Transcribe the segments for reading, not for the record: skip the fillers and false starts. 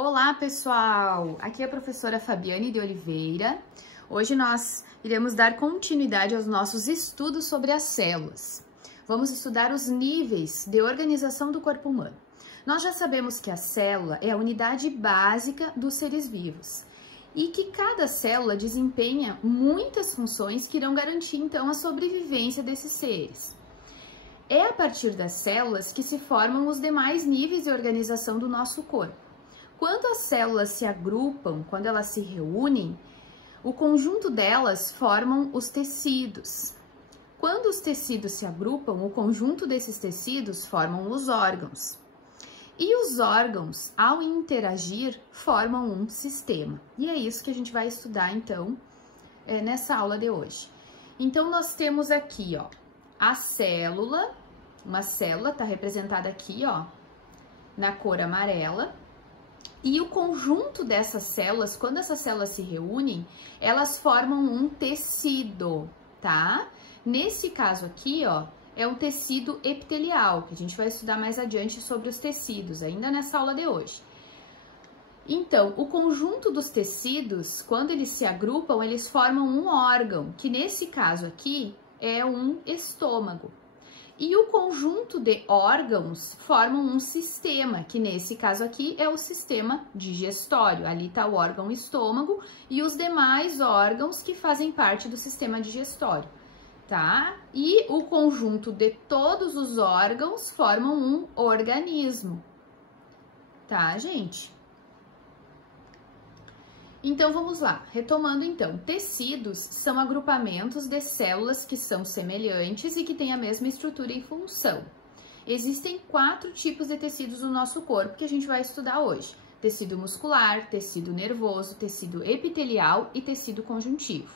Olá, pessoal! Aqui é a professora Fabiane de Oliveira. Hoje nós iremos dar continuidade aos nossos estudos sobre as células. Vamos estudar os níveis de organização do corpo humano. Nós já sabemos que a célula é a unidade básica dos seres vivos e que cada célula desempenha muitas funções que irão garantir, então, a sobrevivência desses seres. É a partir das células que se formam os demais níveis de organização do nosso corpo. Quando as células se agrupam, quando elas se reúnem, o conjunto delas formam os tecidos. Quando os tecidos se agrupam, o conjunto desses tecidos formam os órgãos. E os órgãos, ao interagir, formam um sistema. E é isso que a gente vai estudar, então, nessa aula de hoje. Então, nós temos aqui, ó, a célula. Uma célula está representada aqui, ó, na cor amarela. E o conjunto dessas células, quando essas células se reúnem, elas formam um tecido, tá? Nesse caso aqui, ó, é um tecido epitelial, que a gente vai estudar mais adiante sobre os tecidos, ainda nessa aula de hoje. Então, o conjunto dos tecidos, quando eles se agrupam, eles formam um órgão, que nesse caso aqui é um estômago. E o conjunto de órgãos formam um sistema, que nesse caso aqui é o sistema digestório. Ali está o órgão estômago e os demais órgãos que fazem parte do sistema digestório, tá? E o conjunto de todos os órgãos formam um organismo, tá, gente? Então, vamos lá. Retomando, então, tecidos são agrupamentos de células que são semelhantes e que têm a mesma estrutura e função. Existem 4 tipos de tecidos no nosso corpo que a gente vai estudar hoje. Tecido muscular, tecido nervoso, tecido epitelial e tecido conjuntivo.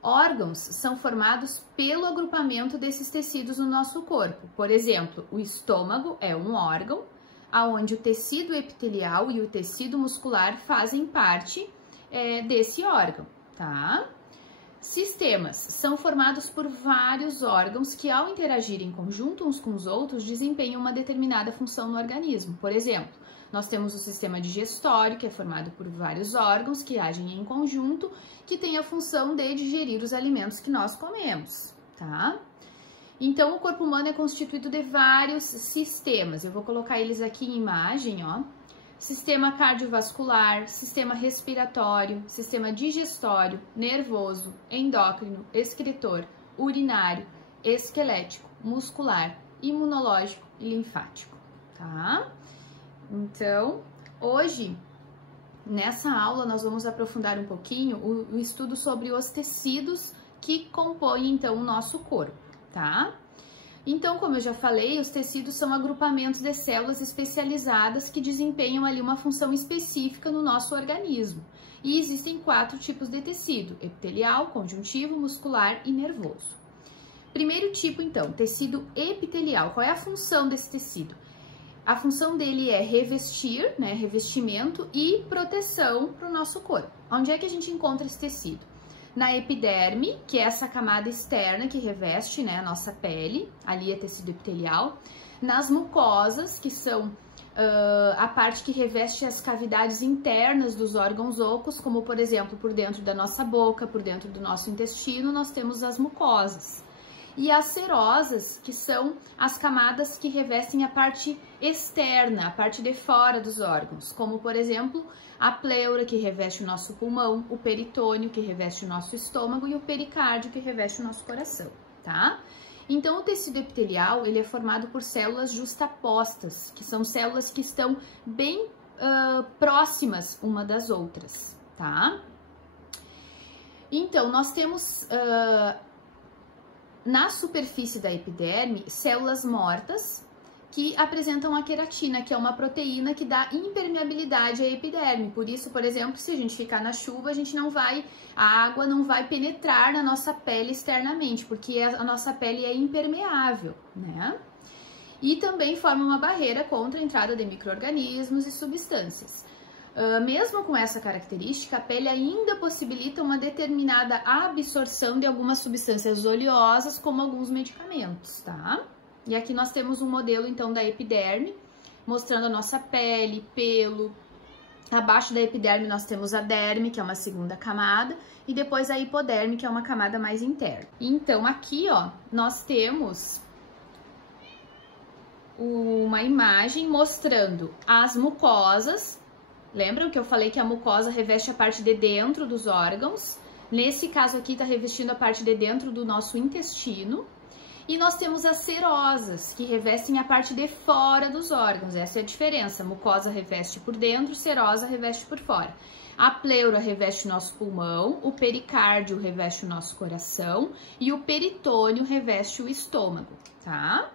Órgãos são formados pelo agrupamento desses tecidos no nosso corpo. Por exemplo, o estômago é um órgão, aonde o tecido epitelial e o tecido muscular fazem parte desse órgão, tá? Sistemas são formados por vários órgãos que, ao interagir em conjunto uns com os outros, desempenham uma determinada função no organismo. Por exemplo, nós temos o sistema digestório, que é formado por vários órgãos que agem em conjunto, que tem a função de digerir os alimentos que nós comemos, tá? Então, o corpo humano é constituído de vários sistemas. Eu vou colocar eles aqui em imagem, ó. Sistema cardiovascular, sistema respiratório, sistema digestório, nervoso, endócrino, excretor, urinário, esquelético, muscular, imunológico e linfático, tá? Então, hoje, nessa aula, nós vamos aprofundar um pouquinho o estudo sobre os tecidos que compõem, então, o nosso corpo. Tá? Então, como eu já falei, os tecidos são agrupamentos de células especializadas que desempenham ali uma função específica no nosso organismo. E existem 4 tipos de tecido: epitelial, conjuntivo, muscular e nervoso. Primeiro tipo, então, tecido epitelial. Qual é a função desse tecido? A função dele é revestir, né, revestimento e proteção para o nosso corpo. Onde é que a gente encontra esse tecido? Na epiderme, que é essa camada externa que reveste, né, a nossa pele, ali é tecido epitelial. Nas mucosas, que são a parte que reveste as cavidades internas dos órgãos ocos, como, por exemplo, por dentro da nossa boca, por dentro do nosso intestino, nós temos as mucosas. E as serosas, que são as camadas que revestem a parte externa, a parte de fora dos órgãos, como, por exemplo, a pleura, que reveste o nosso pulmão, o peritônio, que reveste o nosso estômago, e o pericárdio, que reveste o nosso coração, tá? Então, o tecido epitelial, ele é formado por células justapostas, que são células que estão bem próximas uma das outras, tá? Então, nós temos na superfície da epiderme células mortas que apresentam a queratina, que é uma proteína que dá impermeabilidade à epiderme. Por isso, por exemplo, se a gente ficar na chuva, a água não vai penetrar na nossa pele externamente, porque a nossa pele é impermeável, né? E também forma uma barreira contra a entrada de micro-organismos e substâncias. Mesmo com essa característica, a pele ainda possibilita uma determinada absorção de algumas substâncias oleosas, como alguns medicamentos, tá? E aqui nós temos um modelo, então, da epiderme, mostrando a nossa pele, pelo, Abaixo da epiderme nós temos a derme, que é uma segunda camada, e depois a hipoderme, que é uma camada mais interna. Então, aqui, ó, nós temos uma imagem mostrando as mucosas. Lembram que eu falei que a mucosa reveste a parte de dentro dos órgãos? Nesse caso aqui, tá revestindo a parte de dentro do nosso intestino. E nós temos as serosas, que revestem a parte de fora dos órgãos. Essa é a diferença. A mucosa reveste por dentro, serosa reveste por fora. A pleura reveste o nosso pulmão, o pericárdio reveste o nosso coração e o peritônio reveste o estômago, tá?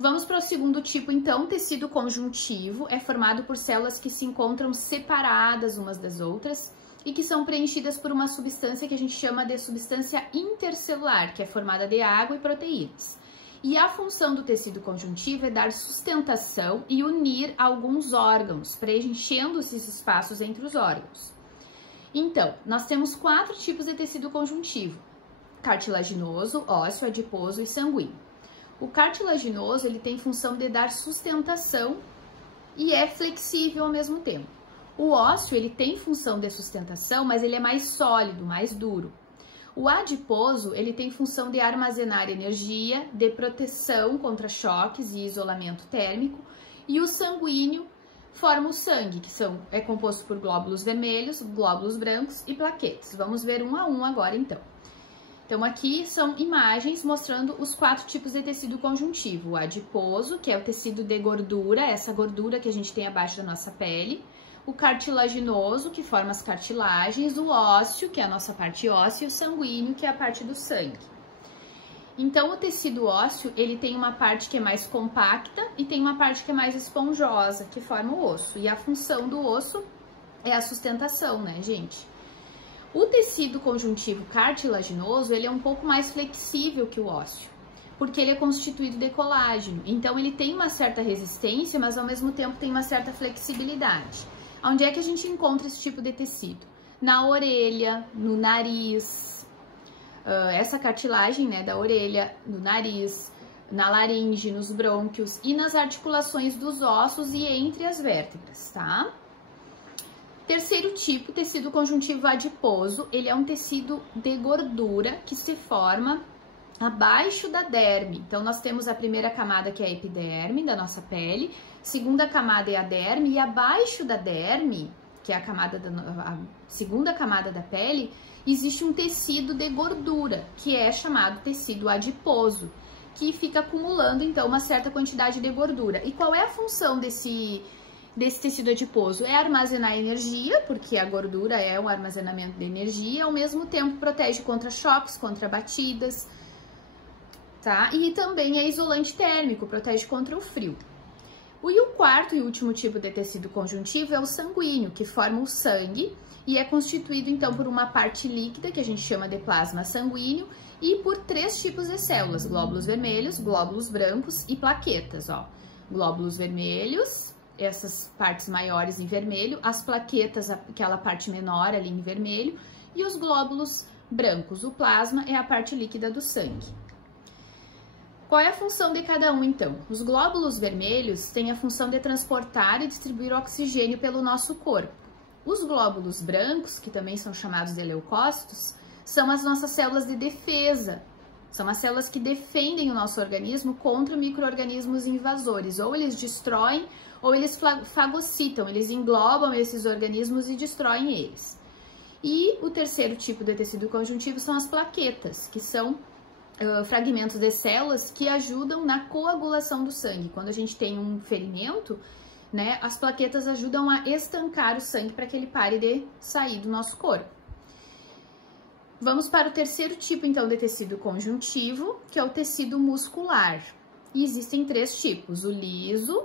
Vamos para o segundo tipo, então. Tecido conjuntivo é formado por células que se encontram separadas umas das outras e que são preenchidas por uma substância que a gente chama de substância intercelular, que é formada de água e proteínas. E a função do tecido conjuntivo é dar sustentação e unir alguns órgãos, preenchendo esses espaços entre os órgãos. Então, nós temos 4 tipos de tecido conjuntivo: cartilaginoso, ósseo, adiposo e sanguíneo. O cartilaginoso, ele tem função de dar sustentação e é flexível ao mesmo tempo. O ósseo, ele tem função de sustentação, mas ele é mais sólido, mais duro. O adiposo, ele tem função de armazenar energia, de proteção contra choques e isolamento térmico. E o sanguíneo forma o sangue, que é composto por glóbulos vermelhos, glóbulos brancos e plaquetas. Vamos ver um a um agora, então. Então, aqui são imagens mostrando os 4 tipos de tecido conjuntivo. O adiposo, que é o tecido de gordura, essa gordura que a gente tem abaixo da nossa pele. O cartilaginoso, que forma as cartilagens, o ósseo, que é a nossa parte óssea, e o sanguíneo, que é a parte do sangue. Então, o tecido ósseo, ele tem uma parte que é mais compacta e tem uma parte que é mais esponjosa, que forma o osso. E a função do osso é a sustentação, né, gente? O tecido conjuntivo cartilaginoso, ele é um pouco mais flexível que o ósseo, porque ele é constituído de colágeno. Então, ele tem uma certa resistência, mas ao mesmo tempo tem uma certa flexibilidade. Onde é que a gente encontra esse tipo de tecido? Na orelha, no nariz, essa cartilagem, né, da orelha, no nariz, na laringe, nos brônquios e nas articulações dos ossos e entre as vértebras, tá? Terceiro tipo, tecido conjuntivo adiposo, ele é um tecido de gordura que se forma abaixo da derme. Então, nós temos a primeira camada, que é a epiderme da nossa pele, segunda camada é a derme, e abaixo da derme, que é a segunda camada da pele, existe um tecido de gordura, que é chamado tecido adiposo, que fica acumulando, então, uma certa quantidade de gordura. E qual é a função desse tecido adiposo? É armazenar energia, porque a gordura é um armazenamento de energia, ao mesmo tempo protege contra choques, contra batidas, tá? E também é isolante térmico, protege contra o frio. E o quarto e último tipo de tecido conjuntivo é o sanguíneo, que forma o sangue e é constituído então por uma parte líquida, que a gente chama de plasma sanguíneo, e por 3 tipos de células: glóbulos vermelhos, glóbulos brancos e plaquetas, ó. Glóbulos vermelhos, essas partes maiores em vermelho, as plaquetas, aquela parte menor ali em vermelho, e os glóbulos brancos. O plasma é a parte líquida do sangue. Qual é a função de cada um, então? Os glóbulos vermelhos têm a função de transportar e distribuir oxigênio pelo nosso corpo. Os glóbulos brancos, que também são chamados de leucócitos, são as nossas células de defesa. São as células que defendem o nosso organismo contra micro-organismos invasores. Ou eles destroem, ou eles fagocitam, eles englobam esses organismos e destroem eles. E o terceiro tipo de tecido conjuntivo são as plaquetas, que são fragmentos de células que ajudam na coagulação do sangue. Quando a gente tem um ferimento, né, as plaquetas ajudam a estancar o sangue para que ele pare de sair do nosso corpo. Vamos para o terceiro tipo, então, de tecido conjuntivo, que é o tecido muscular. E existem 3 tipos: o liso,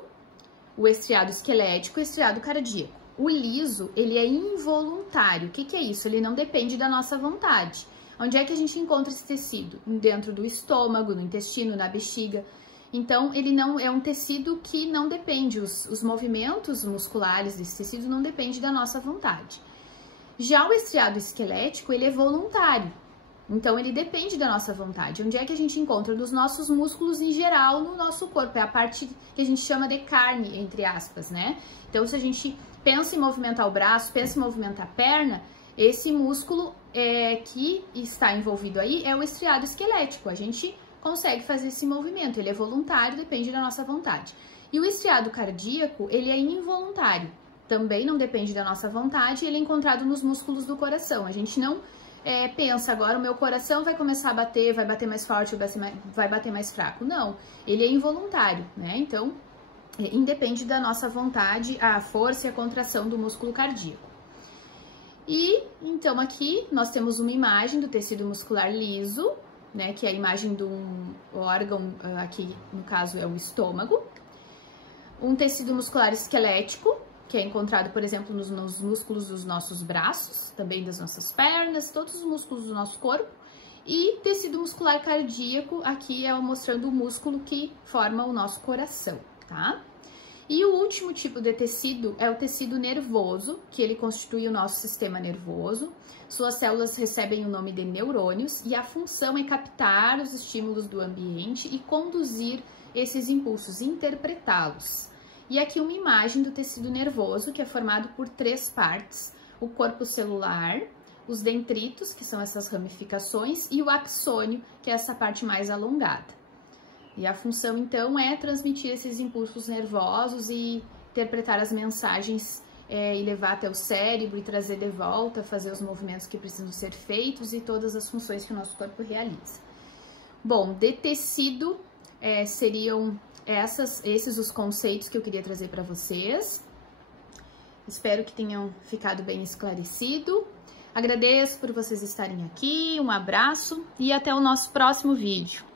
o estriado esquelético e o estriado cardíaco. O liso, ele é involuntário. O que é isso? Ele não depende da nossa vontade. Onde é que a gente encontra esse tecido? Dentro do estômago, no intestino, na bexiga. Então, ele não é um tecido que não depende, os movimentos musculares desse tecido não dependem da nossa vontade. Já o estriado esquelético, ele é voluntário. Então, ele depende da nossa vontade. Onde é que a gente encontra? Nos nossos músculos em geral no nosso corpo. É a parte que a gente chama de carne, entre aspas, né? Então, se a gente pensa em movimentar o braço, pensa em movimentar a perna, esse músculo que está envolvido aí é o estriado esquelético. A gente consegue fazer esse movimento. Ele é voluntário, depende da nossa vontade. E o estriado cardíaco, ele é involuntário. Também não depende da nossa vontade. Ele é encontrado nos músculos do coração. A gente não... pensa agora, o meu coração vai começar a bater, vai bater mais forte, vai bater mais fraco. Não, ele é involuntário, né? Então, independe da nossa vontade, a força e a contração do músculo cardíaco. E, então, aqui nós temos uma imagem do tecido muscular liso, né? Que é a imagem de um órgão, aqui no caso é o estômago. Um tecido muscular esquelético, que é encontrado, por exemplo, nos músculos dos nossos braços, também das nossas pernas, todos os músculos do nosso corpo. E tecido muscular cardíaco, aqui é mostrando o músculo que forma o nosso coração, tá? E o último tipo de tecido é o tecido nervoso, que ele constitui o nosso sistema nervoso. Suas células recebem o nome de neurônios e a função é captar os estímulos do ambiente e conduzir esses impulsos, interpretá-los. E aqui uma imagem do tecido nervoso, que é formado por 3 partes: o corpo celular, os dendritos, que são essas ramificações, e o axônio, que é essa parte mais alongada. E a função, então, é transmitir esses impulsos nervosos e interpretar as mensagens e levar até o cérebro e trazer de volta, fazer os movimentos que precisam ser feitos e todas as funções que o nosso corpo realiza. Bom, de tecido seriam esses os conceitos que eu queria trazer para vocês. Espero que tenham ficado bem esclarecido. Agradeço por vocês estarem aqui, um abraço e até o nosso próximo vídeo.